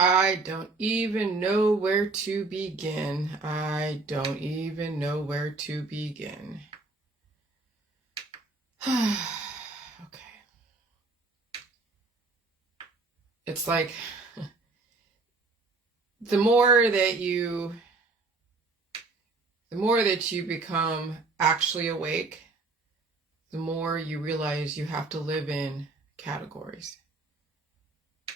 I don't even know where to begin. I don't even know where to begin. Okay. It's like the more that you become actually awake, the more you realize you have to live in categories.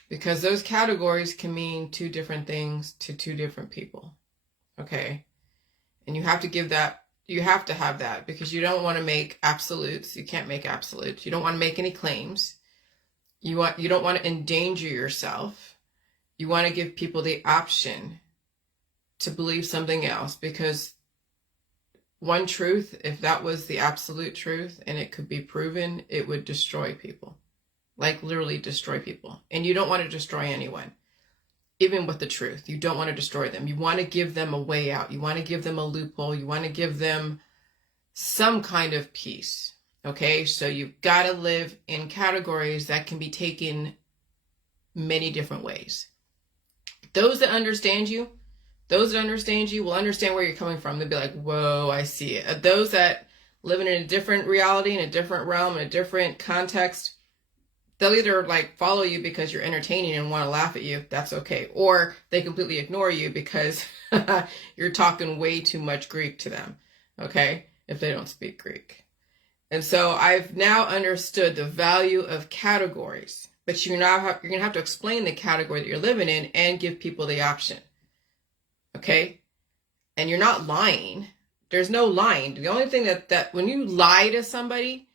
Because those categories can mean two different things to two different people. Okay? And you have to have that because you don't want to make absolutes. You can't make absolutes. You don't want to make any claims. You don't want to endanger yourself. You want to give people the option to believe something else, because one truth, if that was the absolute truth and it could be proven, it would destroy people. Like literally destroy people. And you don't want to destroy anyone. Even with the truth, you don't want to destroy them. You want to give them a way out. You want to give them a loophole. You want to give them some kind of peace. Okay, so you've got to live in categories that can be taken many different ways. Those that understand you will understand where you're coming from. They'll be like, whoa, I see it. Those that live in a different reality, in a different realm, in a different context, they'll either like follow you because you're entertaining and want to laugh at you. That's okay. Or they completely ignore you because you're talking way too much Greek to them. Okay, if they don't speak Greek. And so I've now understood the value of categories, but you're going to have to explain the category that you're living in and give people the option. Okay? And you're not lying. There's no lying. The only thing that when you lie to somebody,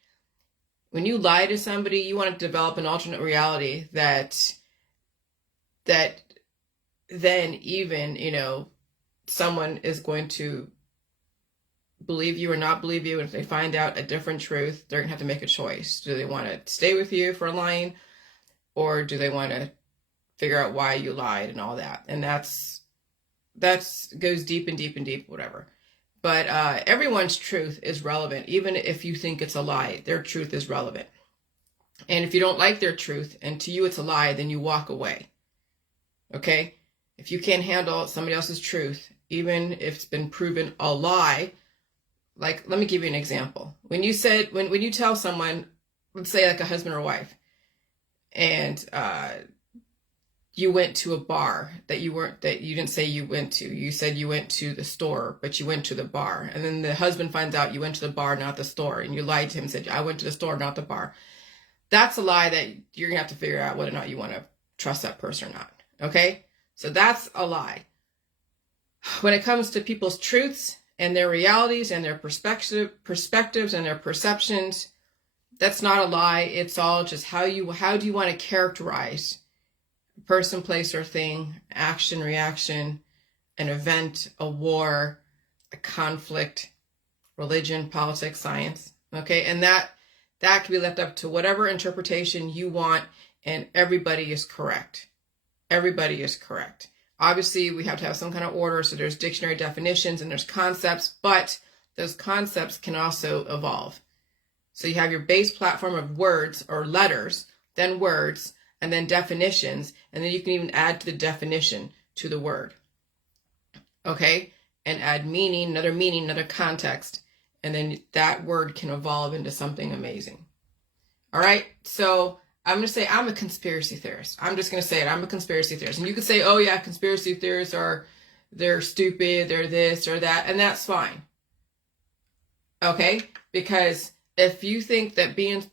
you want to develop an alternate reality that then even, someone is going to believe you or not believe you. And if they find out a different truth, they're going to have to make a choice. Do they want to stay with you for lying, or do they want to figure out why you lied and all that? And that's goes deep and deep and deep, whatever. But everyone's truth is relevant. Even if you think it's a lie, their truth is relevant. And if you don't like their truth and to you it's a lie, then you walk away. Okay? If you can't handle somebody else's truth, even if it's been proven a lie, like, let me give you an example. When you tell someone, let's say like a husband or wife, and you went to a bar that you didn't say you went to. You said you went to the store, but you went to the bar. And then the husband finds out you went to the bar, not the store. And you lied to him and said, I went to the store, not the bar. That's a lie that you're going to have to figure out whether or not you want to trust that person or not. Okay? So that's a lie. When it comes to people's truths and their realities and their perspectives and their perceptions, that's not a lie. It's all just how do you want to characterize a person, place, or thing, action, reaction, an event, a war, a conflict, religion, politics, science. Okay? And that can be left up to whatever interpretation you want, and everybody is correct. Everybody is correct. Obviously, we have to have some kind of order, so there's dictionary definitions and there's concepts, but those concepts can also evolve. So you have your base platform of words or letters, then words, and then definitions, and then you can even add to the definition to the word. Okay? And add meaning, another context, and then that word can evolve into something amazing. All right? So I'm going to say I'm a conspiracy theorist. I'm just going to say it. I'm a conspiracy theorist. And you could say, oh yeah, conspiracy theorists they're stupid, they're this or that, and that's fine. Okay? Because if you think that being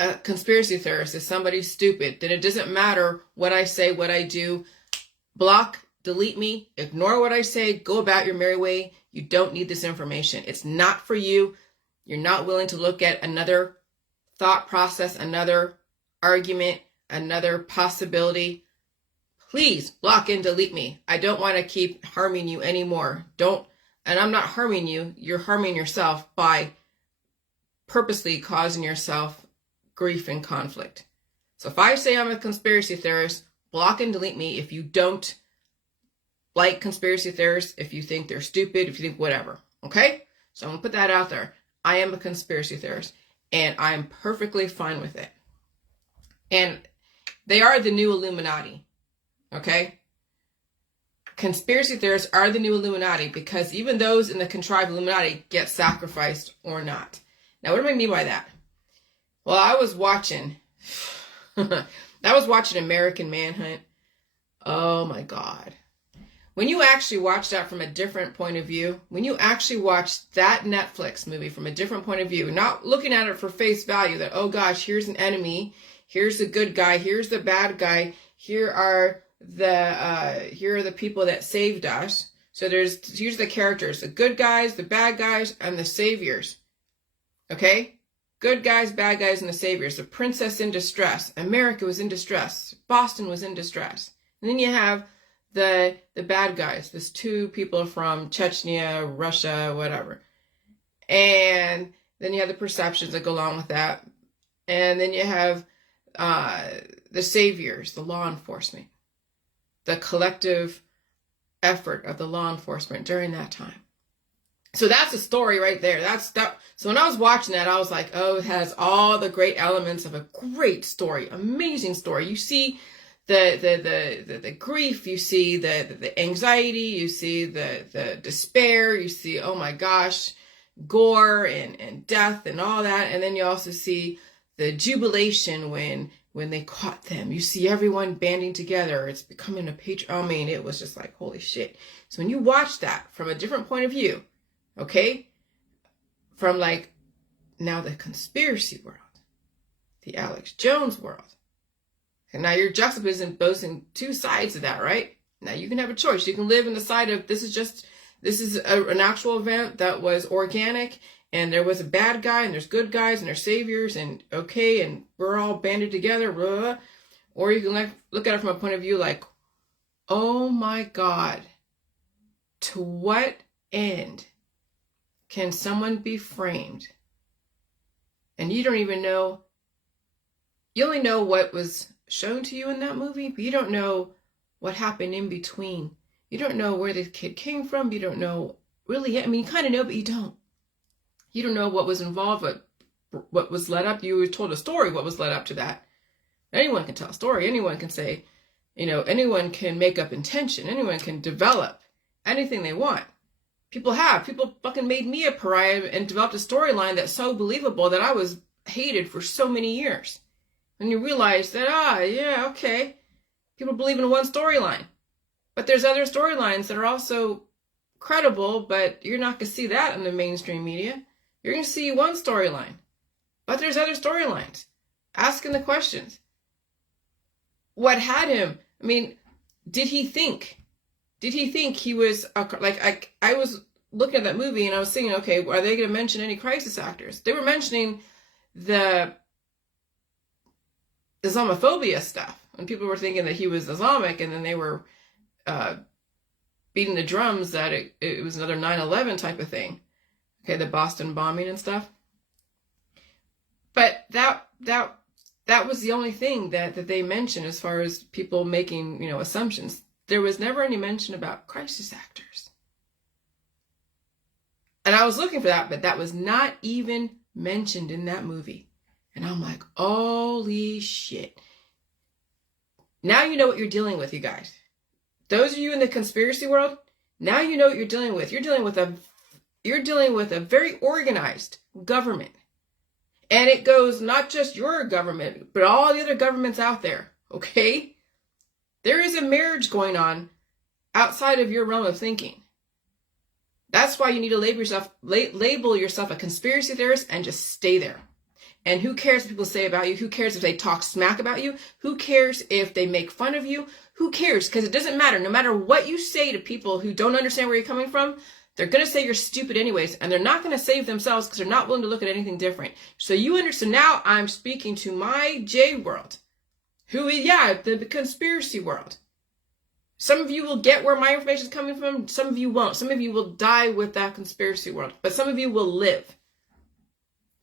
a conspiracy theorist is somebody stupid, then it doesn't matter what I say, what I do. Block, delete me, ignore what I say, go about your merry way. You don't need this information. It's not for you. You're not willing to look at another thought process, another argument, another possibility. Please block and delete me. I don't want to keep harming you anymore. And I'm not harming you. You're harming yourself by purposely causing yourself grief and conflict. So if I say I'm a conspiracy theorist, block and delete me if you don't like conspiracy theorists, if you think they're stupid, if you think whatever. Okay? So I'm going to put that out there. I am a conspiracy theorist, and I am perfectly fine with it. And they are the new Illuminati. Okay? conspiracy theorists are the new Illuminati, because even those in the contrived Illuminati get sacrificed or not. Now, what do I mean by that? Well, I was watching American Manhunt. Oh my God. When you actually watch that from a different point of view, when you actually watch that Netflix movie from a different point of view, not looking at it for face value that, oh gosh, here's an enemy, here's the good guy, here's the bad guy, here are the people that saved us. So here's the characters, the good guys, the bad guys, and the saviors. Okay? Good guys, bad guys, and the saviors. The princess in distress. America was in distress. Boston was in distress. And then you have the bad guys. There's two people from Chechnya, Russia, whatever. And then you have the perceptions that go along with that. And then you have the saviors, the law enforcement. The collective effort of the law enforcement during that time. So that's a story right there. So when I was watching that, I was like, oh, it has all the great elements of a great story, amazing story. You see the grief, you see the anxiety, you see the despair, you see, oh my gosh, gore and death and all that. And then you also see the jubilation when they caught them. You see everyone banding together. It's becoming a I mean, it was just like, holy shit. So when you watch that from a different point of view, okay, from like now the conspiracy world, the Alex Jones world, and now you're juxtaposing two sides of that, right? Now you can have a choice. You can live in the side of this is an actual event that was organic, and there was a bad guy, and there's good guys, and there's saviors, and okay, and we're all banded together, blah, blah, blah. Or you can look at it from a point of view like, oh my God, to what end can someone be framed? And you don't even know, you only know what was shown to you in that movie, but you don't know what happened in between. You don't know where the kid came from. You don't know really, I mean, you kind of know, but you don't. You don't know what was involved, what was led up. You were told a story, what was led up to that. Anyone can tell a story. Anyone can say, anyone can make up intention. Anyone can develop anything they want. People fucking made me a pariah and developed a storyline that's so believable that I was hated for so many years. And you realize that, yeah, okay, people believe in one storyline. But there's other storylines that are also credible, but you're not going to see that in the mainstream media. You're going to see one storyline. But there's other storylines. Asking the questions. What had him? I mean, did he think? Did he think he was, I was looking at that movie and I was thinking, okay, are they going to mention any crisis actors? They were mentioning the Islamophobia stuff. And people were thinking that he was Islamic, and then they were beating the drums that it was another 9/11 type of thing. Okay, the Boston bombing and stuff. But that was the only thing that they mentioned as far as people making, assumptions. There was never any mention about crisis actors. And I was looking for that, but that was not even mentioned in that movie. And I'm like, holy shit. Now you know what you're dealing with, you guys. Those of you in the conspiracy world, now you know what you're dealing with. You're dealing with a very organized government. And it goes not just your government, but all the other governments out there, okay? There is a marriage going on outside of your realm of thinking. That's why you need to label yourself a conspiracy theorist and just stay there. And who cares what people say about you? Who cares if they talk smack about you? Who cares if they make fun of you? Who cares? Because it doesn't matter. No matter what you say to people who don't understand where you're coming from, they're going to say you're stupid anyways. And they're not going to save themselves because they're not willing to look at anything different. So you understand. Now I'm speaking to my J world. The conspiracy world. Some of you will get where my information is coming from. Some of you won't. Some of you will die with that conspiracy world. But some of you will live.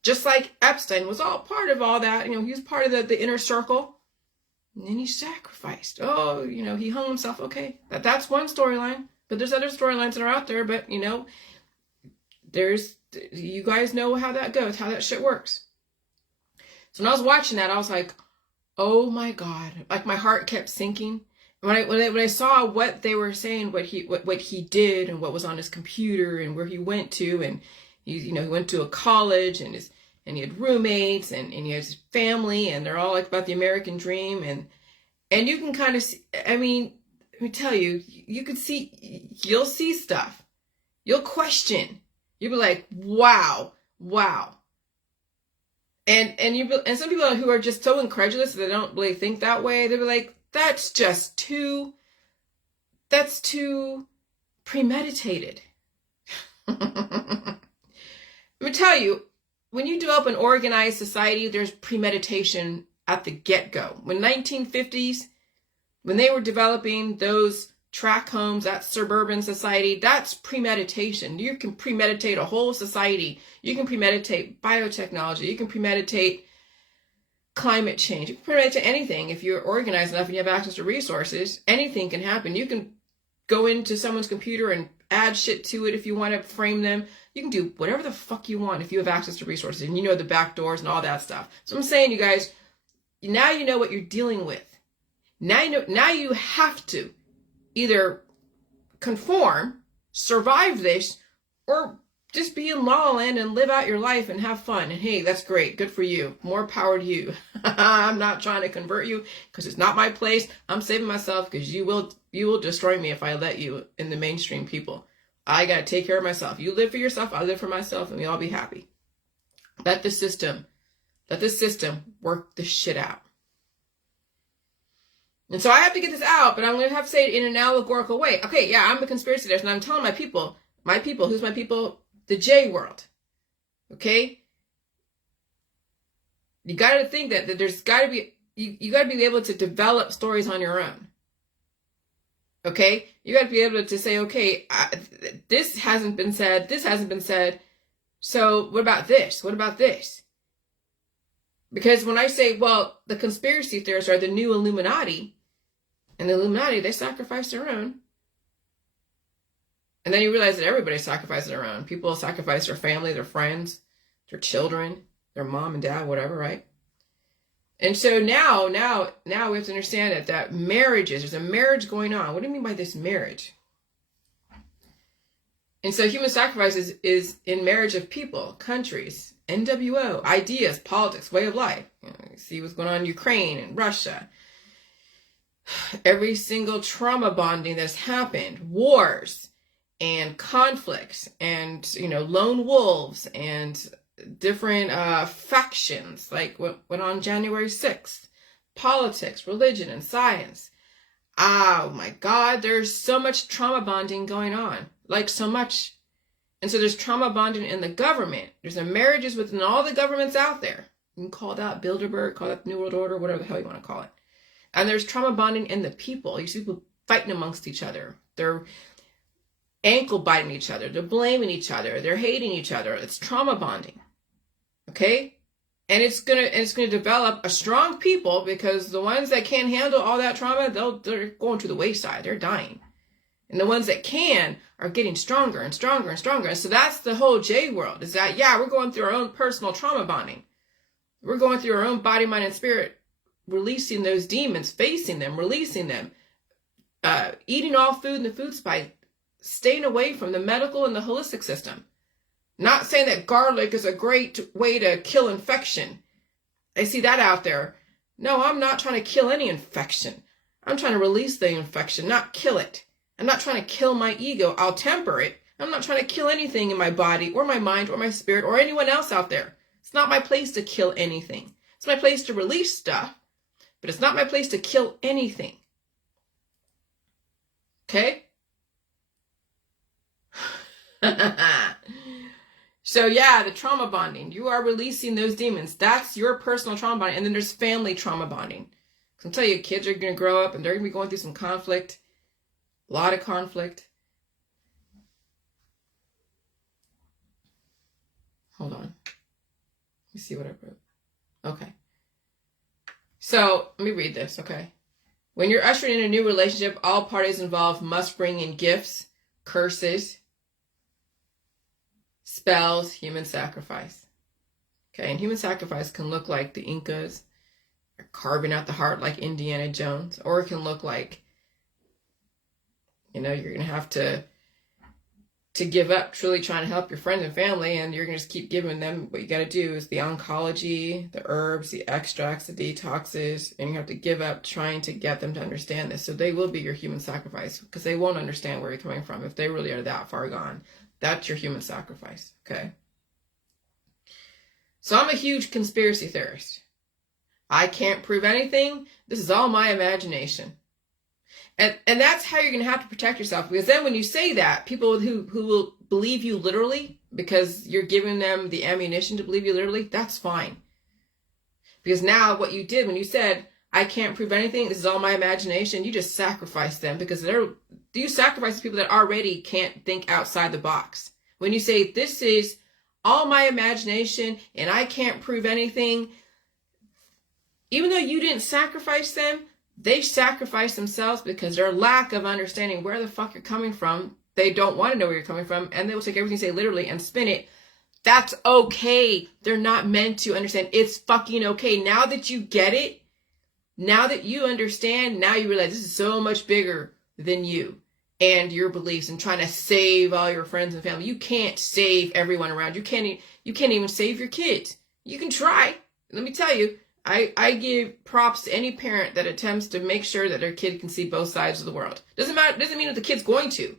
Just like Epstein was all part of all that. He was part of the inner circle. And then he sacrificed. Oh, he hung himself. Okay, that's one storyline. But there's other storylines that are out there. But, you guys know how that goes, how that shit works. So when I was watching that, I was like, oh my God. Like my heart kept sinking. when I saw what they were saying, what he did and what was on his computer and where he went to, and he went to a college, and he had roommates, and he has his family, and they're all like about the American dream, and you can kind of see, I mean, let me tell you, you'll see stuff, you'll question, you'll be like, wow. And some people who are just so incredulous that they don't really think that way, they'll be like, that's too premeditated. Let me tell you, when you develop an organized society, there's premeditation at the get-go. When 1950s, when they were developing those tract homes, that suburban society, that's premeditation. You can premeditate a whole society. You can premeditate biotechnology. You can premeditate climate change. You can premeditate anything. If you're organized enough and you have access to resources, anything can happen. You can go into someone's computer and add shit to it if you want to frame them. You can do whatever the fuck you want if you have access to resources and you know the back doors and all that stuff. So I'm saying, you guys, now you know what you're dealing with. Now you have to either conform, survive this, or just be in La La Land and live out your life and have fun. And hey, that's great. Good for you. More power to you. I'm not trying to convert you because it's not my place. I'm saving myself because you will destroy me if I let you in the mainstream people. I got to take care of myself. You live for yourself. I live for myself, and we all be happy. Let this system work this shit out. And so I have to get this out, but I'm going to have to say it in an allegorical way. Okay, yeah, I'm a conspiracy theorist, and I'm telling my people, who's my people? The J world. Okay? You got to think that there's got to be, you got to be able to develop stories on your own. Okay? You got to be able to say, okay, this hasn't been said, so what about this? What about this? Because when I say, well, the conspiracy theorists are the new Illuminati, and the Illuminati, they sacrifice their own. And then you realize that everybody sacrifices their own. People sacrifice their family, their friends, their children, their mom and dad, whatever, right? And so now we have to understand that there's a marriage going on. What do you mean by this marriage? And so human sacrifice is in marriage of people, countries, NWO, ideas, politics, way of life. You see what's going on in Ukraine and Russia. Every single trauma bonding that's happened, wars and conflicts and, lone wolves and different factions, like what went on January 6th, politics, religion, and science. Oh my God, there's so much trauma bonding going on, like so much. And so there's trauma bonding in the government. There's marriages within all the governments out there. You can call that Bilderberg, call that the New World Order, whatever the hell you want to call it. And there's trauma bonding in the people. You see people fighting amongst each other. They're ankle biting each other. They're blaming each other. They're hating each other. It's trauma bonding. Okay? And it's gonna develop a strong people, because the ones that can't handle all that trauma, they're going to the wayside. They're dying. And the ones that can are getting stronger and stronger and stronger. And so that's the whole J world, is that, yeah, we're going through our own personal trauma bonding. We're going through our own body, mind, and spirit, releasing those demons, facing them, releasing them, eating all food in the food supply, staying away from the medical and the holistic system. Not saying that garlic is a great way to kill infection. I see that out there. No, I'm not trying to kill any infection. I'm trying to release the infection, not kill it. I'm not trying to kill my ego. I'll temper it. I'm not trying to kill anything in my body or my mind or my spirit or anyone else out there. It's not my place to kill anything. It's my place to release stuff, but it's not my place to kill anything. Okay? So yeah, the trauma bonding. You are releasing those demons. That's your personal trauma bonding. And then there's family trauma bonding. So I'll tell you, kids are going to grow up and they're going to be going through some conflict. A lot of conflict. Hold on. Let me see what I wrote. Okay. So let me read this, okay? When you're ushering in a new relationship, all parties involved must bring in gifts, curses, spells, human sacrifice. Okay, and human sacrifice can look like the Incas, carving out the heart like Indiana Jones, or it can look like You know, you're going to have to give up truly trying to help your friends and family, and you're going to just keep giving them. What you got to do is the oncology, the herbs, the extracts, the detoxes, and you have to give up trying to get them to understand this. So they will be your human sacrifice, because they won't understand where you're coming from if they really are that far gone. That's your human sacrifice, okay? So I'm a huge conspiracy theorist. I can't prove anything. This is all my imagination. And that's how you're going to have to protect yourself, because then when you say that, people who will believe you literally because you're giving them the ammunition to believe you literally, that's fine. Because now what you did when you said, I can't prove anything, this is all my imagination, you just sacrifice them, because you sacrifice people that already can't think outside the box. When you say, this is all my imagination and I can't prove anything, even though you didn't sacrifice them, they sacrifice themselves because their lack of understanding where the fuck you're coming from, they don't want to know where you're coming from, and they will take everything you say literally and spin it. That's okay. They're not meant to understand. It's fucking okay. Now that you get it, now that you understand, now you realize this is so much bigger than you and your beliefs and trying to save all your friends and family. You can't save everyone around. You can't even save your kids. You can try. Let me tell you, I give props to any parent that attempts to make sure that their kid can see both sides of the world. Doesn't mean that the kid's going to,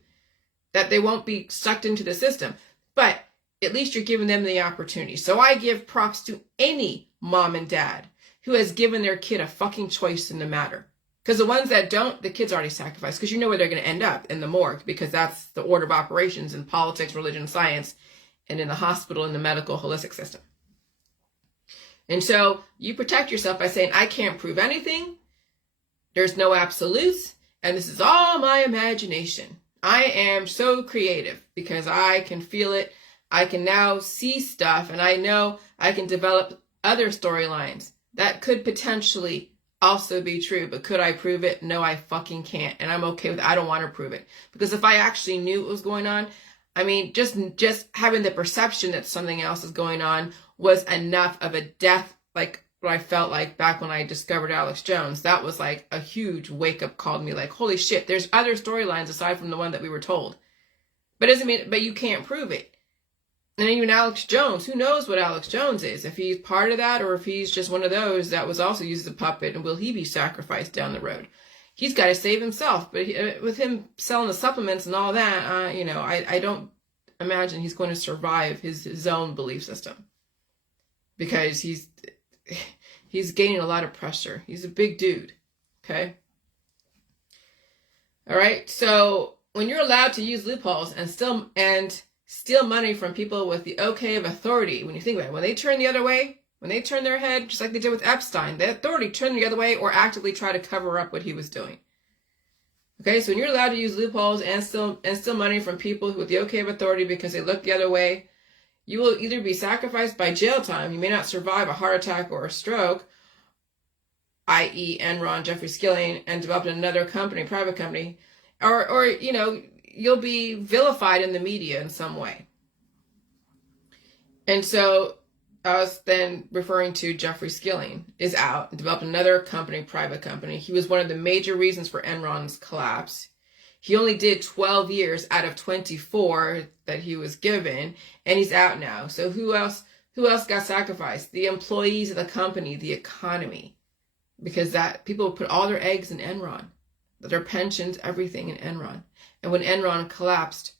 that they won't be sucked into the system, but at least you're giving them the opportunity. So I give props to any mom and dad who has given their kid a fucking choice in the matter. Because the ones that don't, the kid's already sacrificed, because you know where they're going to end up, in the morgue, because that's the order of operations in politics, religion, science, and in the hospital, in the medical holistic system. And so you protect yourself by saying, I can't prove anything. There's no absolutes. And this is all my imagination. I am so creative because I can feel it. I can now see stuff, and I know I can develop other storylines that could potentially also be true. But could I prove it? No, I fucking can't. And I'm okay with it. I don't want to prove it. Because if I actually knew what was going on, I mean, just having the perception that something else is going on was enough of a death, like what I felt like back when I discovered Alex Jones. That was like a huge wake-up call to me, like, holy shit, there's other storylines aside from the one that we were told. But you can't prove it. And even Alex Jones, who knows what Alex Jones is, if he's part of that or if he's just one of those that was also used as a puppet, and will he be sacrificed down the road? He's got to save himself. But with him selling the supplements and all that, I don't imagine he's going to survive his own belief system, because he's gaining a lot of pressure. He's a big dude. Okay. All right. So when you're allowed to use loopholes and steal money from people with the okay of authority, when you think about it, when they turn the other way, when they turn their head, just like they did with Epstein, the authority turned the other way or actively try to cover up what he was doing. Okay, so when you're allowed to use loopholes and steal money from people with the okay of authority because they look the other way, you will either be sacrificed by jail time, you may not survive a heart attack or a stroke, i.e. Enron, Jeffrey Skilling, and develop another company, private company, or you'll be vilified in the media in some way. And so I was then referring to Jeffrey Skilling is out and developed another company, private company. He was one of the major reasons for Enron's collapse. He only did 12 years out of 24 that he was given, and he's out now. So who else got sacrificed? The employees of the company, the economy, because that people put all their eggs in Enron, their pensions, everything in Enron. And when Enron collapsed,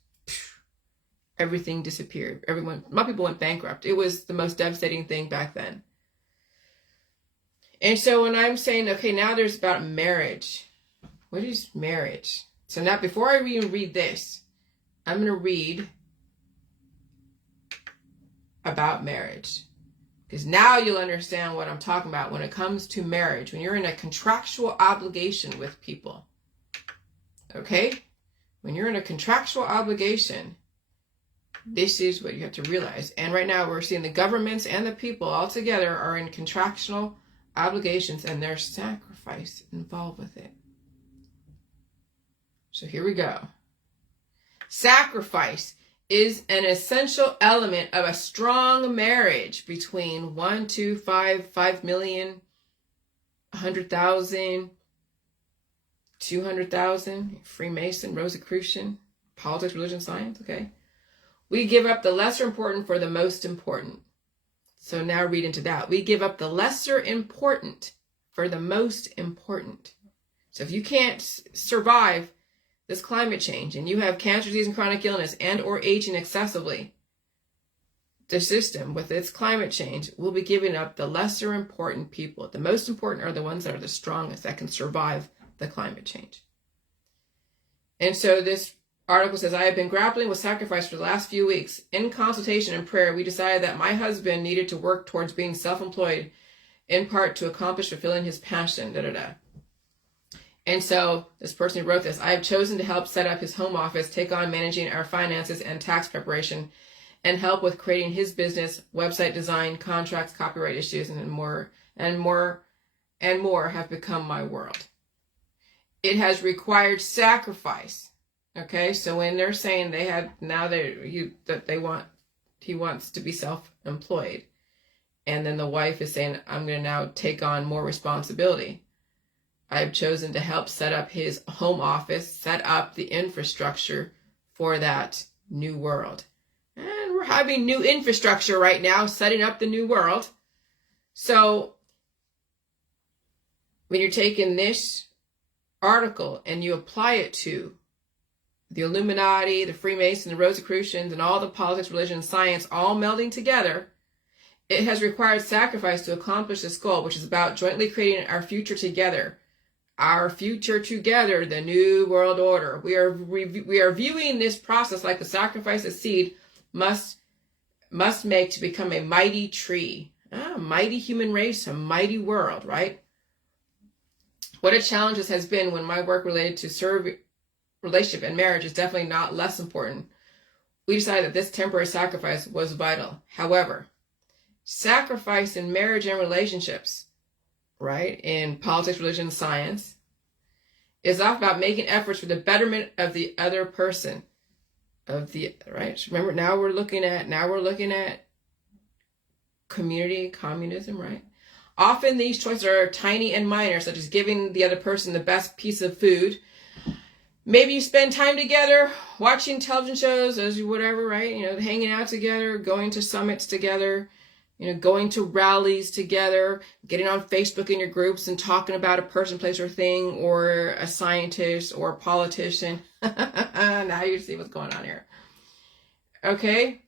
everything disappeared. A lot of people went bankrupt. It was the most devastating thing back then. And so when I'm saying, okay, now there's about marriage. What is marriage? So now before I even read this, I'm going to read about marriage. Because now you'll understand what I'm talking about when it comes to marriage. When you're in a contractual obligation with people. Okay? When you're in a contractual obligation, this is what you have to realize. And right now we're seeing the governments and the people all together are in contractual obligations, and there's sacrifice involved with it. So here we go. Sacrifice is an essential element of a strong marriage between 1 to 5 million, 100,000, 200,000, Freemason, Rosicrucian, politics, religion, science, okay? We give up the lesser important for the most important. So now read into that. We give up the lesser important for the most important. So if you can't survive this climate change and you have cancer, disease, and chronic illness and or aging excessively, the system with its climate change will be giving up the lesser important people. The most important are the ones that are the strongest that can survive the climate change. And so this article says, I have been grappling with sacrifice for the last few weeks. In consultation and prayer, we decided that my husband needed to work towards being self-employed, in part to accomplish fulfilling his passion, And so this person who wrote this, I have chosen to help set up his home office, take on managing our finances and tax preparation, and help with creating his business, website design, contracts, copyright issues, and more have become my world. It has required sacrifice. Okay, so when they're saying he wants to be self-employed, and then the wife is saying, I'm going to now take on more responsibility. I've chosen to help set up his home office, set up the infrastructure for that new world. And we're having new infrastructure right now, setting up the new world. So when you're taking this article and you apply it to the Illuminati, the Freemasons, the Rosicrucians, and all the politics, religion, and science all melding together, it has required sacrifice to accomplish this goal, which is about jointly creating our future together. Our future together, the new world order. We are viewing this process like the sacrifice a seed must make to become a mighty tree. A mighty human race, a mighty world, right? What a challenge this has been when my work related to relationship and marriage is definitely not less important. We decided that this temporary sacrifice was vital. However, sacrifice in marriage and relationships, right, in politics, religion, science, is all about making efforts for the betterment of the other person. Right? Remember, now we're looking at community, communism, right? Often these choices are tiny and minor, such as giving the other person the best piece of food. Maybe you spend time together, watching television shows, whatever, right? Hanging out together, going to summits together, going to rallies together, getting on Facebook in your groups and talking about a person, place, or thing, or a scientist or a politician. Now you see what's going on here. Okay?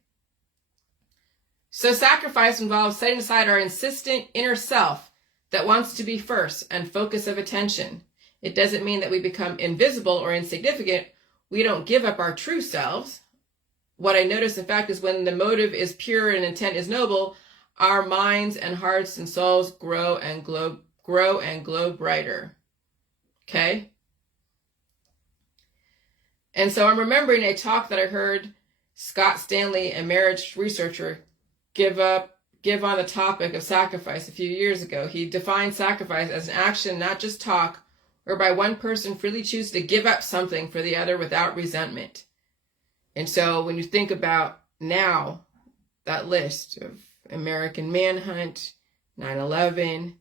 So sacrifice involves setting aside our insistent inner self that wants to be first and focus of attention. It doesn't mean that we become invisible or insignificant. We don't give up our true selves. What I notice, in fact, is when the motive is pure and intent is noble, our minds and hearts and souls grow and glow brighter. Okay? And so I'm remembering a talk that I heard Scott Stanley, a marriage researcher, give on the topic of sacrifice a few years ago. He defined sacrifice as an action, not just talk, whereby one person freely chooses to give up something for the other without resentment. And so when you think about now that list of American Manhunt, 9/11,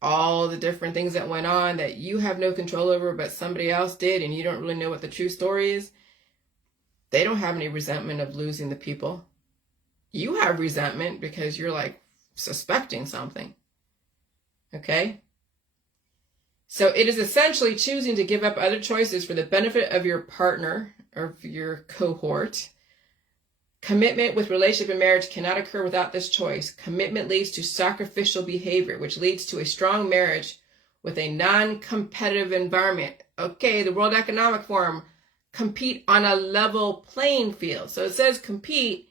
all the different things that went on that you have no control over, but somebody else did, and you don't really know what the true story is, they don't have any resentment of losing the people. You have resentment because you're like suspecting something. Okay? So it is essentially choosing to give up other choices for the benefit of your partner or your cohort. Commitment with relationship and marriage cannot occur without this choice. Commitment leads to sacrificial behavior, which leads to a strong marriage with a non-competitive environment. Okay, the World Economic Forum, compete on a level playing field. So it says compete.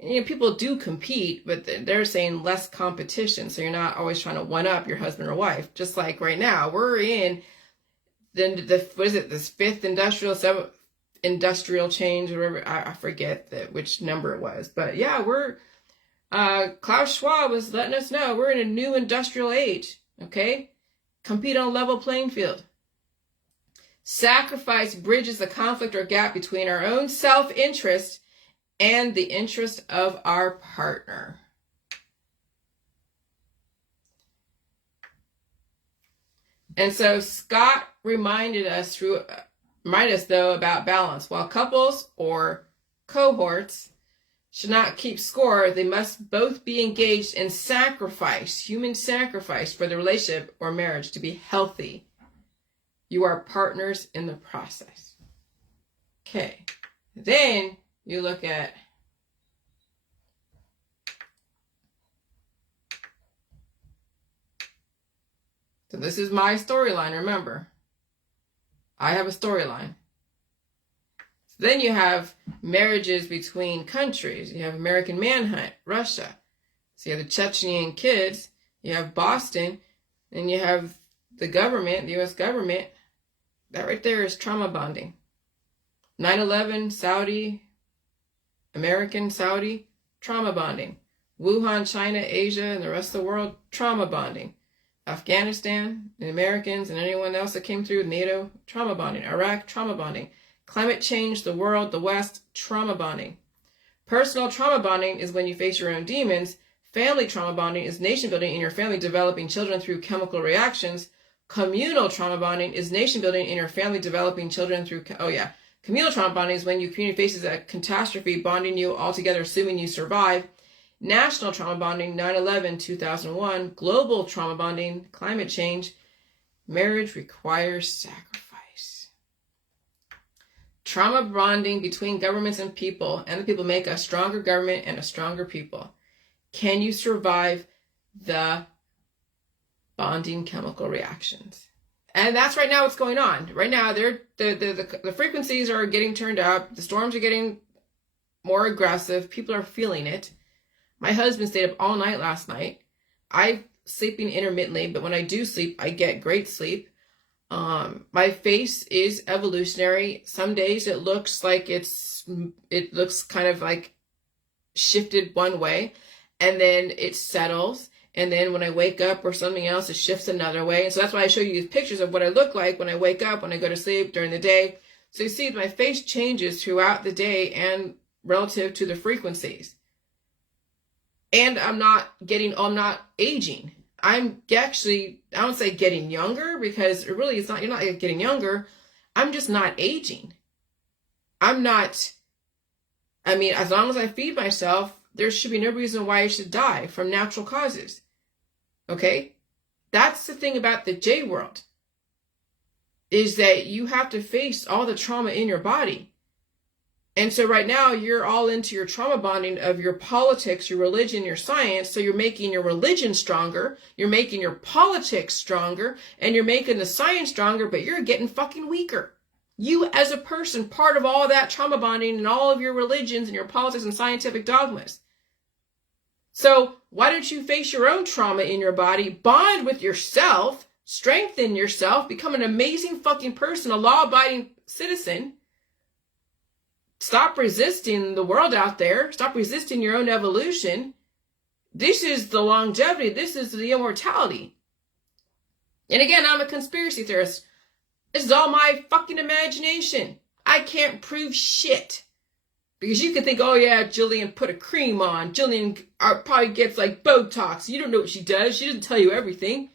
People do compete, but they're saying less competition. So you're not always trying to one up your husband or wife. Just like right now, we're in this fifth seventh industrial change, or whatever. I forget which number it was. But yeah, Klaus Schwab was letting us know we're in a new industrial age. Okay? Compete on a level playing field. Sacrifice bridges the conflict or gap between our own self-interest and the interest of our partner. And so Scott reminded us though about balance. While couples or cohorts should not keep score, they must both be engaged in sacrifice, human sacrifice for the relationship or marriage to be healthy. You are partners in the process. Okay. Then you look at so this is my storyline, remember. I have a storyline. So then you have marriages between countries. You have American Manhunt, Russia. So you have the Chechenian kids. You have Boston. And you have the government, the U.S. government. That right there is trauma bonding. 9/11, Saudi, American, Saudi, trauma bonding. Wuhan, China, Asia, and the rest of the world, trauma bonding. Afghanistan, the Americans, and anyone else that came through, NATO, trauma bonding. Iraq, trauma bonding. Climate change, the world, the West, trauma bonding. Personal trauma bonding is when you face your own demons. Family trauma bonding is nation building in your family, developing children through chemical reactions. Communal trauma bonding is nation building in your family, developing children through, communal trauma bonding is when your community faces a catastrophe, bonding you all together, assuming you survive. National trauma bonding, 9/11, 2001. Global trauma bonding, climate change. Marriage requires sacrifice. Trauma bonding between governments and the people make a stronger government and a stronger people. Can you survive the bonding chemical reactions? And that's right now what's going on. Right now, the frequencies are getting turned up. The storms are getting more aggressive. People are feeling it. My husband stayed up all night last night. I'm sleeping intermittently, but when I do sleep, I get great sleep. My face is evolutionary. Some days it looks like it looks kind of like shifted one way, and then it settles. And then when I wake up or something else, it shifts another way. And so that's why I show you these pictures of what I look like when I wake up, when I go to sleep, during the day. So you see my face changes throughout the day and relative to the frequencies. And I'm not aging. I'm actually, I don't say getting younger, because really it's not, you're not getting younger. I'm just not aging. As long as I feed myself, there should be no reason why I should die from natural causes. Okay? That's the thing about the J world, is that you have to face all the trauma in your body. And so right now you're all into your trauma bonding of your politics, your religion, your science. So you're making your religion stronger, you're making your politics stronger, and you're making the science stronger, but you're getting fucking weaker. You as a person, part of all that trauma bonding and all of your religions and your politics and scientific dogmas. So why don't you face your own trauma in your body, bond with yourself, strengthen yourself, become an amazing fucking person, a law-abiding citizen. Stop resisting the world out there. Stop resisting your own evolution. This is the longevity. This is the immortality. And again, I'm a conspiracy theorist. This is all my fucking imagination. I can't prove shit. Because you can think, oh yeah, Jillian put a cream on. Jillian probably gets like Botox. You don't know what she does. She doesn't tell you everything.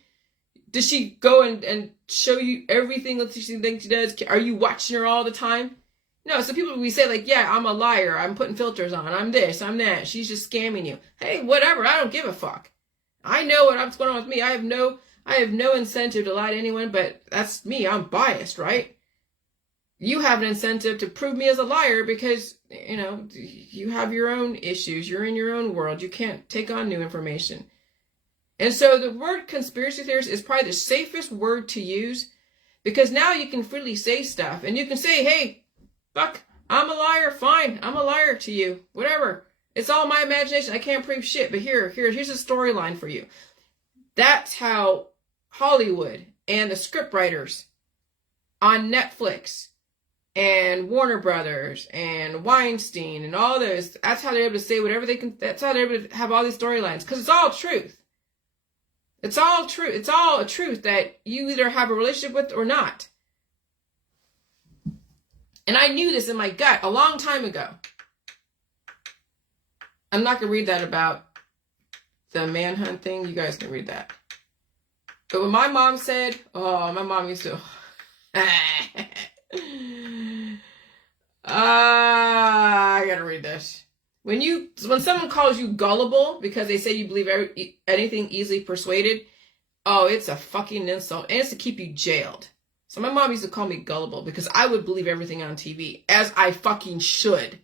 Does she go and show you everything that she thinks she does? Are you watching her all the time? No, so people, we say like, yeah, I'm a liar. I'm putting filters on. I'm this, I'm that. She's just scamming you. Hey, whatever. I don't give a fuck. I know what's going on with me. I have no incentive to lie to anyone, but that's me. I'm biased, right? You have an incentive to prove me as a liar because, you have your own issues. You're in your own world. You can't take on new information. And so the word conspiracy theorist is probably the safest word to use, because now you can freely say stuff and you can say, hey, fuck, I'm a liar. Fine. I'm a liar to you. Whatever. It's all my imagination. I can't prove shit, but here's a storyline for you. That's how Hollywood and the scriptwriters on Netflix and Warner Brothers and Weinstein and all those, that's how they're able to say whatever they can. That's how they're able to have all these storylines, because it's all truth. It's all true. It's all a truth that you either have a relationship with or not. And I knew this in my gut a long time ago. I'm not going to read that about the manhunt thing. You guys can read that. But when my mom said, oh, my mom used to, I gotta read this. When someone calls you gullible because they say you believe anything easily persuaded, oh, it's a fucking insult, and it's to keep you jailed. So my mom used to call me gullible because I would believe everything on TV, as I fucking should.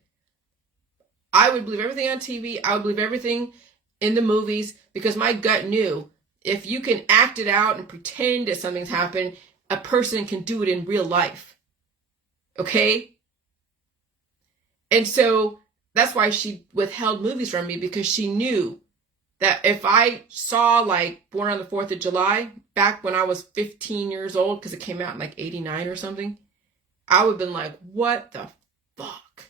I would believe everything on TV. I would believe everything in the movies because my gut knew if you can act it out and pretend that something's happened, a person can do it in real life. Okay? And so that's why she withheld movies from me, because she knew that if I saw like Born on the 4th of July back when I was 15 years old, because it came out in like 89 or something, I would have been like, what the fuck?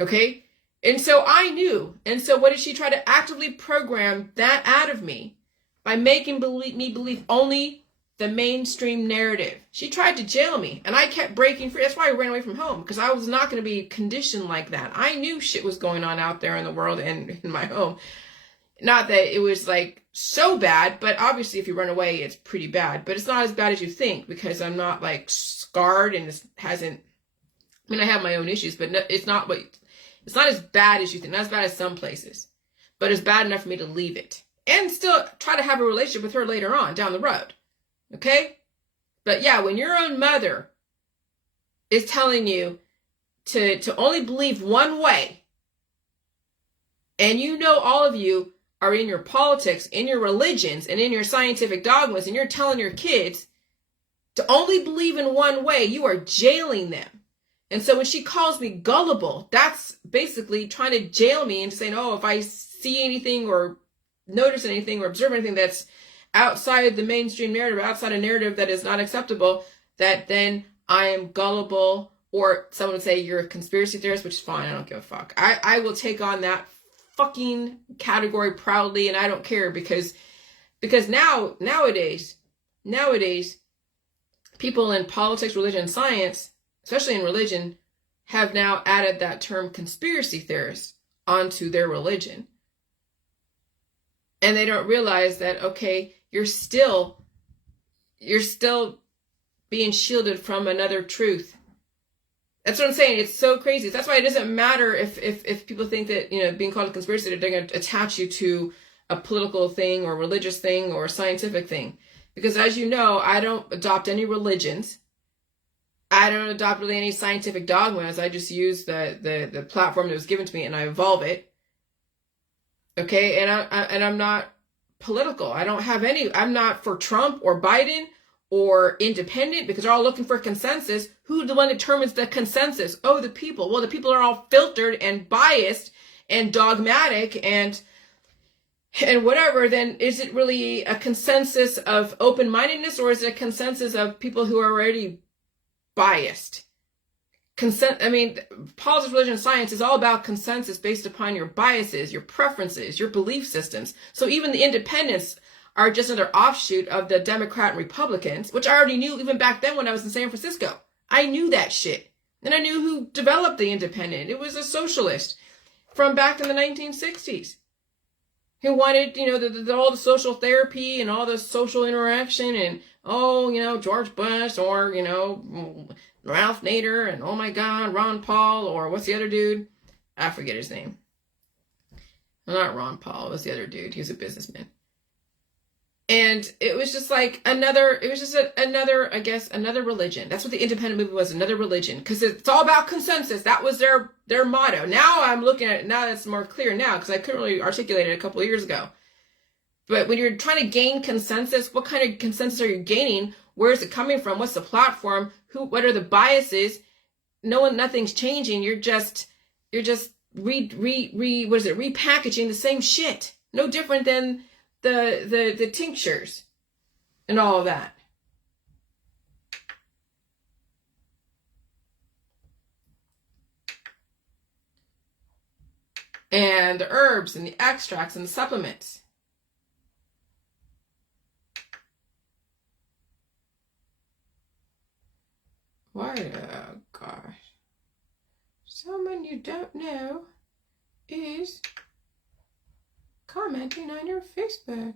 Okay? And so I knew. And so what did she try to actively program that out of me? By making me believe only the mainstream narrative. She tried to jail me, and I kept breaking free. That's why I ran away from home, because I was not going to be conditioned like that. I knew shit was going on out there in the world and in my home. Not that it was like so bad, but obviously if you run away, it's pretty bad. But it's not as bad as you think, because I'm not like scarred, and it hasn't, I mean, I have my own issues, but it's not as bad as you think. Not as bad as some places, but it's bad enough for me to leave it and still try to have a relationship with her later on down the road. Okay? But yeah, when your own mother is telling you to only believe one way, and you know all of you are in your politics, in your religions, and in your scientific dogmas, and you're telling your kids to only believe in one way, you are jailing them. And so when she calls me gullible, that's basically trying to jail me into saying, oh, if I see anything or notice anything or observe anything that's outside the mainstream narrative, outside a narrative that is not acceptable, that then I am gullible, or someone would say you're a conspiracy theorist, which is fine. I don't give a fuck. I will take on that fucking category proudly, and I don't care, because nowadays, people in politics, religion, and science, especially in religion, have now added that term conspiracy theorist onto their religion. And they don't realize that, okay, you're still being shielded from another truth. That's what I'm saying. It's so crazy. That's why it doesn't matter if people think that, you know, being called a conspiracy theorist, they're going to attach you to a political thing or religious thing or a scientific thing. Because as you know, I don't adopt any religions. I don't adopt really any scientific dogmas. I just use the platform that was given to me, and I evolve it. Okay, and I'm not political. I don't have any. I'm not for Trump or Biden or independent, because they're all looking for consensus. Who's the one that determines the consensus? Oh, the people. Well, the people are all filtered and biased and dogmatic and whatever. Then is it really a consensus of open-mindedness, or is it a consensus of people who are already biased? I mean, politics, religion, and science is all about consensus based upon your biases, your preferences, your belief systems. So even the independents are just another offshoot of the Democrat and Republicans, which I already knew even back then when I was in San Francisco. I knew that shit. And I knew who developed the independent. It was a socialist from back in the 1960s who wanted, you know, all the social therapy and all the social interaction, and, oh, you know, George Bush, or, you know, Ralph Nader, and oh my God, Ron Paul, or what's the other dude? I forget his name. Not Ron Paul, what's the other dude? He was a businessman. And it was just like another religion. That's what the independent movement was, another religion. Because it's all about consensus. That was their motto. Now I'm looking at it, now that's more clear now, because I couldn't really articulate it a couple of years ago. But when you're trying to gain consensus, what kind of consensus are you gaining? Where is it coming from? What's the platform? What are the biases? Nothing's changing. You're just repackaging the same shit. No different than the tinctures and all of that. And the herbs and the extracts and the supplements. Why, oh gosh. Someone you don't know is commenting on your Facebook.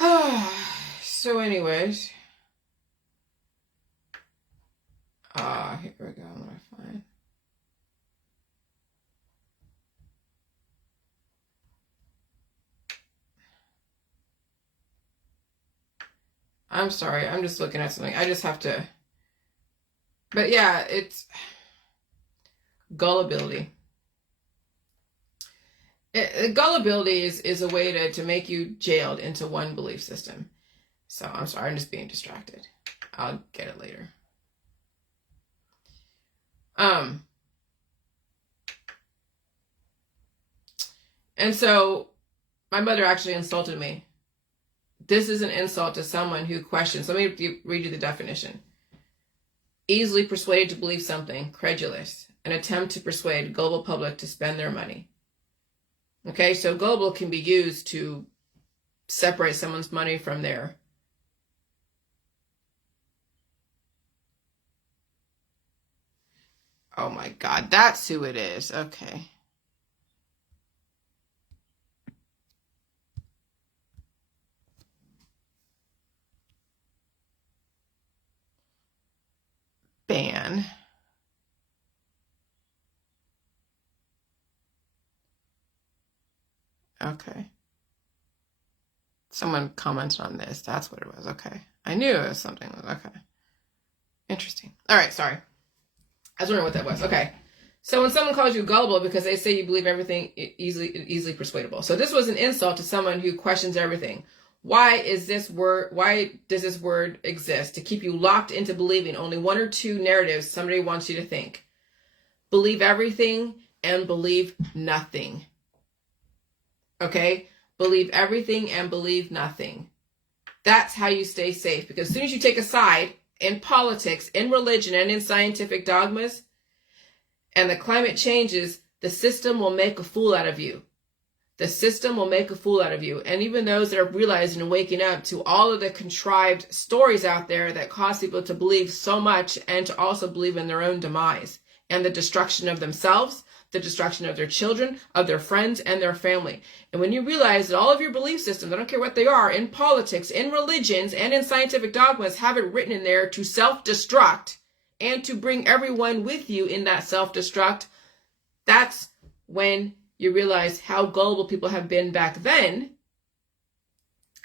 So anyways, here we go. I'm gonna find. I'm sorry. I'm just looking at something. I just have to. But yeah, it's gullibility. Gullibility is a way to make you jailed into one belief system. So I'm sorry. I'm just being distracted. I'll get it later. And so my mother actually insulted me. This is an insult to someone who questions. Let me read you the definition. Easily persuaded to believe something, credulous, an attempt to persuade global public to spend their money. Okay, so global can be used to separate someone's money from their. Oh my God, that's who it is. Okay. Ban. Okay. Someone commented on this. That's what it was. Okay. I knew it was something. Okay. Interesting. All right. Sorry. I was wondering what that was. Okay. So when someone calls you gullible because they say you believe everything easily persuadable. So this was an insult to someone who questions everything. Why does this word exist? To keep you locked into believing only one or two narratives somebody wants you to think. Believe everything and believe nothing. Okay? Believe everything and believe nothing. That's how you stay safe. Because as soon as you take a side in politics, in religion, and in scientific dogmas, and the climate changes, the system will make a fool out of you. The system will make a fool out of you. And even those that are realizing and waking up to all of the contrived stories out there that cause people to believe so much and to also believe in their own demise and the destruction of themselves, the destruction of their children, of their friends, and their family. And when you realize that all of your belief systems, I don't care what they are, in politics, in religions, and in scientific dogmas, have it written in there to self-destruct and to bring everyone with you in that self-destruct, that's when you realize how gullible people have been back then.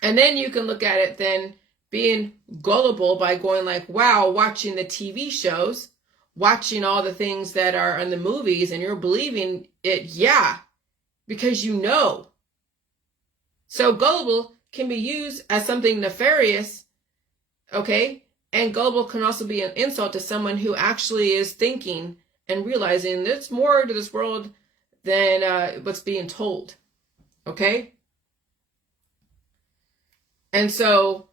And then you can look at it then being gullible by going like, wow, watching the TV shows, watching all the things that are in the movies, and you're believing it, yeah, because you know. So gullible can be used as something nefarious, okay? And gullible can also be an insult to someone who actually is thinking and realizing there's more to this world than what's being told, okay? And so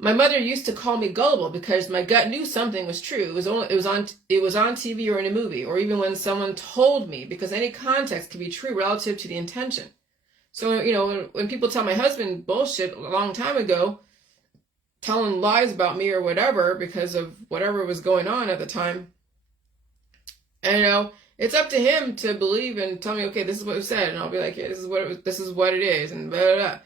my mother used to call me gullible because my gut knew something was true. It was on TV or in a movie, or even when someone told me, because any context can be true relative to the intention. So, you know, when people tell my husband bullshit a long time ago, telling lies about me or whatever because of whatever was going on at the time, and you know, it's up to him to believe and tell me, okay, this is what was said, and I'll be like, yeah, this is what it is, and blah, blah, blah.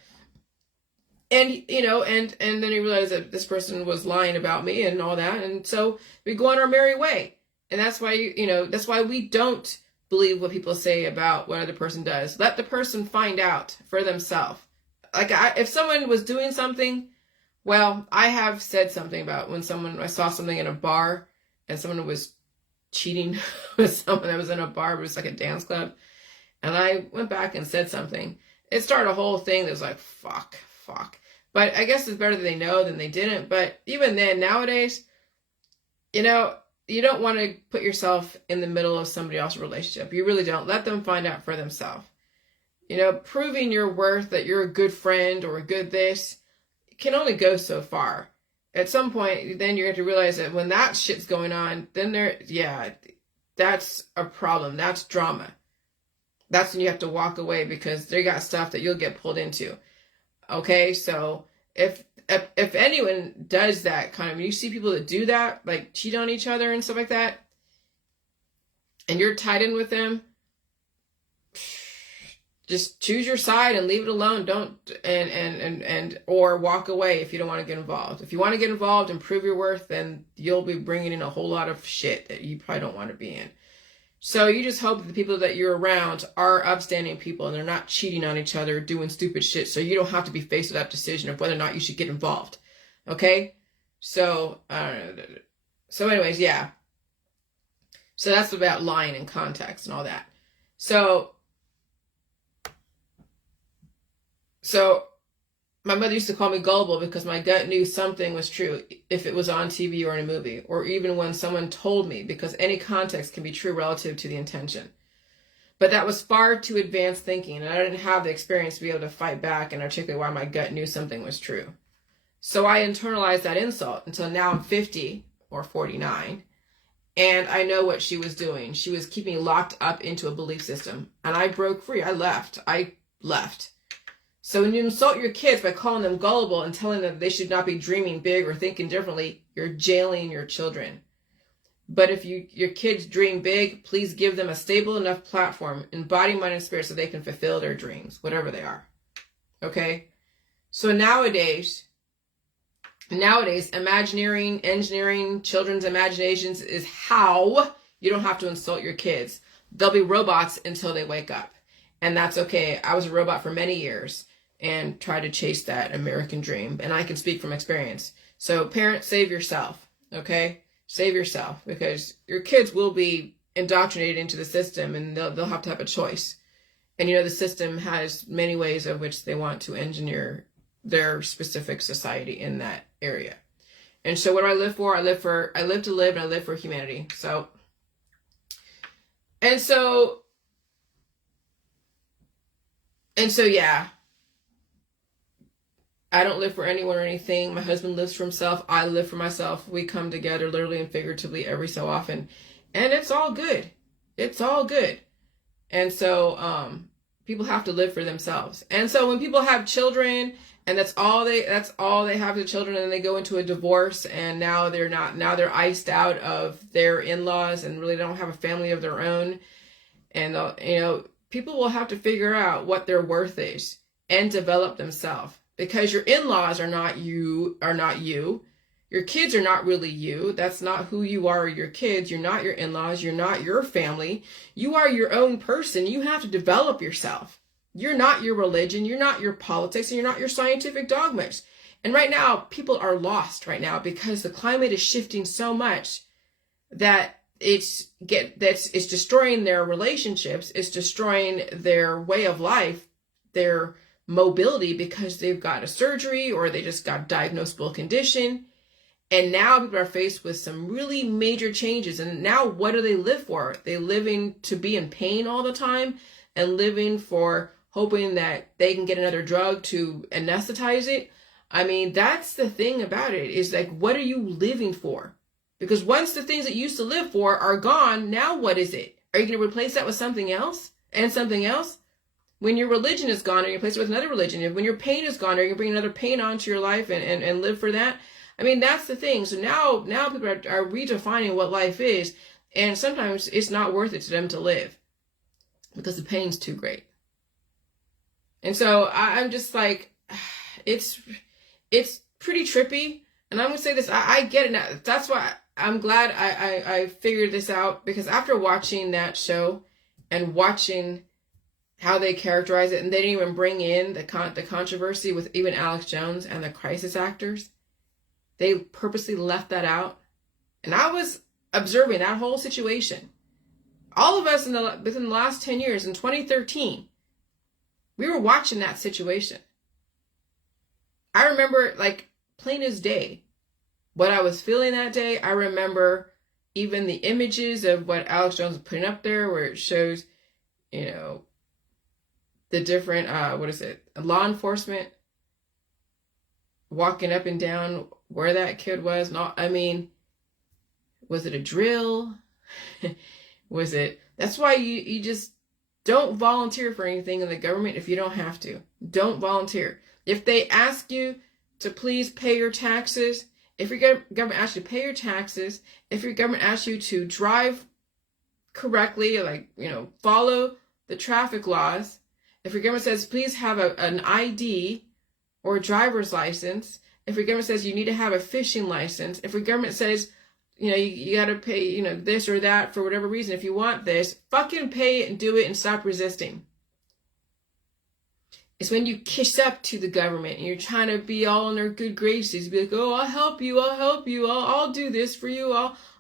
And, you know, and then you realize that this person was lying about me and all that. And so we go on our merry way. And that's why, that's why we don't believe what people say about what other person does. Let the person find out for themselves. Like if someone was doing something, well, I have said something about when I saw something in a bar and someone was cheating with someone that was in a bar, but it was like a dance club. And I went back and said something. It started a whole thing that was like, fuck. But I guess it's better that they know than they didn't. But even then, nowadays, you don't want to put yourself in the middle of somebody else's relationship. You really don't. Let them find out for themselves. Proving your worth, that you're a good friend or a good this, can only go so far. At some point, then you're going to realize that when that shit's going on, then that's a problem. That's drama. That's when you have to walk away because they got stuff that you'll get pulled into. Okay, so if anyone does that kind of, you see people that do that, like cheat on each other and stuff like that, and you're tied in with them, just choose your side and leave it alone. Don't or walk away if you don't want to get involved. If you want to get involved and prove your worth, then you'll be bringing in a whole lot of shit that you probably don't want to be in. So you just hope that the people that you're around are upstanding people and they're not cheating on each other, doing stupid shit, so you don't have to be faced with that decision of whether or not you should get involved. Okay? So, so anyways, yeah. So that's about lying and context and all that. So my mother used to call me gullible because my gut knew something was true if it was on TV or in a movie, or even when someone told me, because any context can be true relative to the intention. But that was far too advanced thinking, and I didn't have the experience to be able to fight back and articulate why my gut knew something was true. So I internalized that insult until now I'm 50 or 49, and I know what she was doing. She was keeping me locked up into a belief system, and I broke free. I left. So when you insult your kids by calling them gullible and telling them they should not be dreaming big or thinking differently, you're jailing your children. But if your kids dream big, please give them a stable enough platform in body, mind, and spirit so they can fulfill their dreams, whatever they are. Okay? So nowadays, Imagineering, engineering, children's imaginations is how you don't have to insult your kids. They'll be robots until they wake up. And that's okay. I was a robot for many years and tried to chase that American dream. And I can speak from experience. So parents, save yourself. Okay? Save yourself, because your kids will be indoctrinated into the system and they'll have to have a choice. And the system has many ways of which they want to engineer their specific society in that area. And so what do I live for? I live to live, and I live for humanity. So yeah, I don't live for anyone or anything. My husband lives for himself. I live for myself. We come together literally and figuratively every so often, and it's all good. It's all good. And so people have to live for themselves. And so when people have children and that's all they have, the children, and they go into a divorce, and now they're iced out of their in-laws and really don't have a family of their own. And people will have to figure out what their worth is and develop themselves, because your in-laws are not you. Your kids are not really you. That's not who you are, your kids. You're not your in-laws. You're not your family. You are your own person. You have to develop yourself. You're not your religion. You're not your politics, and you're not your scientific dogmas. And right now, people are lost right now because the climate is shifting so much that it's destroying their relationships. It's destroying their way of life, their mobility, because they've got a surgery or they just got a diagnosable condition. And now people are faced with some really major changes. And now what do they live for? They living to be in pain all the time and living for hoping that they can get another drug to anesthetize it. I mean, that's the thing about it, is like, what are you living for? Because once the things that you used to live for are gone, now what is it? Are you going to replace that with something else and something else? When your religion is gone, are you going to replace it with another religion? When your pain is gone, are you going to bring another pain onto your life and live for that? I mean, that's the thing. So now people are redefining what life is, and sometimes it's not worth it to them to live because the pain's too great. And so I'm just like, it's pretty trippy. And I'm going to say this, I get it now. That's why I'm glad I figured this out, because after watching that show and watching how they characterize it, and they didn't even bring in the controversy with even Alex Jones and the crisis actors. They purposely left that out. And I was observing that whole situation. All of us within the last 10 years, in 2013, we were watching that situation. I remember, like, plain as day, what I was feeling that day. I remember even the images of what Alex Jones was putting up there, where it shows, the different, law enforcement walking up and down where that kid was. Was it a drill? That's why you just don't volunteer for anything in the government if you don't have to. Don't volunteer. If they ask you to please pay your taxes, if your government asks you to pay your taxes, if your government asks you to drive correctly, follow the traffic laws, If your government says, please have an ID or a driver's license, if your government says you need to have a fishing license, if your government says, you got to pay, this or that for whatever reason, if you want this, fucking pay it and do it and stop resisting. It's when you kiss up to the government and you're trying to be all in their good graces, be like, oh, I'll help you, I'll do this for you,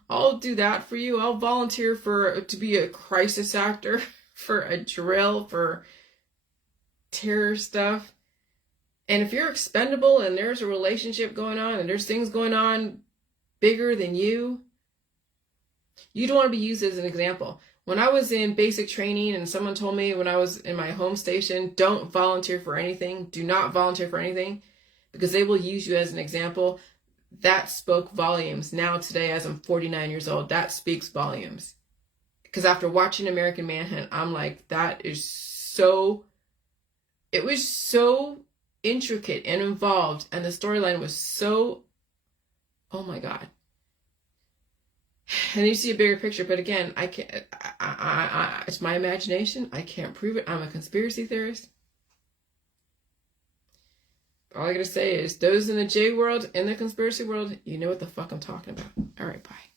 I'll do that for you, I'll volunteer to be a crisis actor, for a drill, for terror stuff. And if you're expendable and there's a relationship going on and there's things going on bigger than you don't want to be used as an example. When I was in basic training and someone told me when I was in my home station, don't volunteer for anything, do not volunteer for anything, because they will use you as an example, that spoke volumes. Now today, as I'm 49 years old, that speaks volumes. Because after watching American Manhunt, I'm like, it was so intricate and involved, and the storyline was so, oh my God. And you see a bigger picture, but again, I can't, it's my imagination. I can't prove it. I'm a conspiracy theorist. All I gotta say is, those in the J world, in the conspiracy world, you know what the fuck I'm talking about. All right, bye.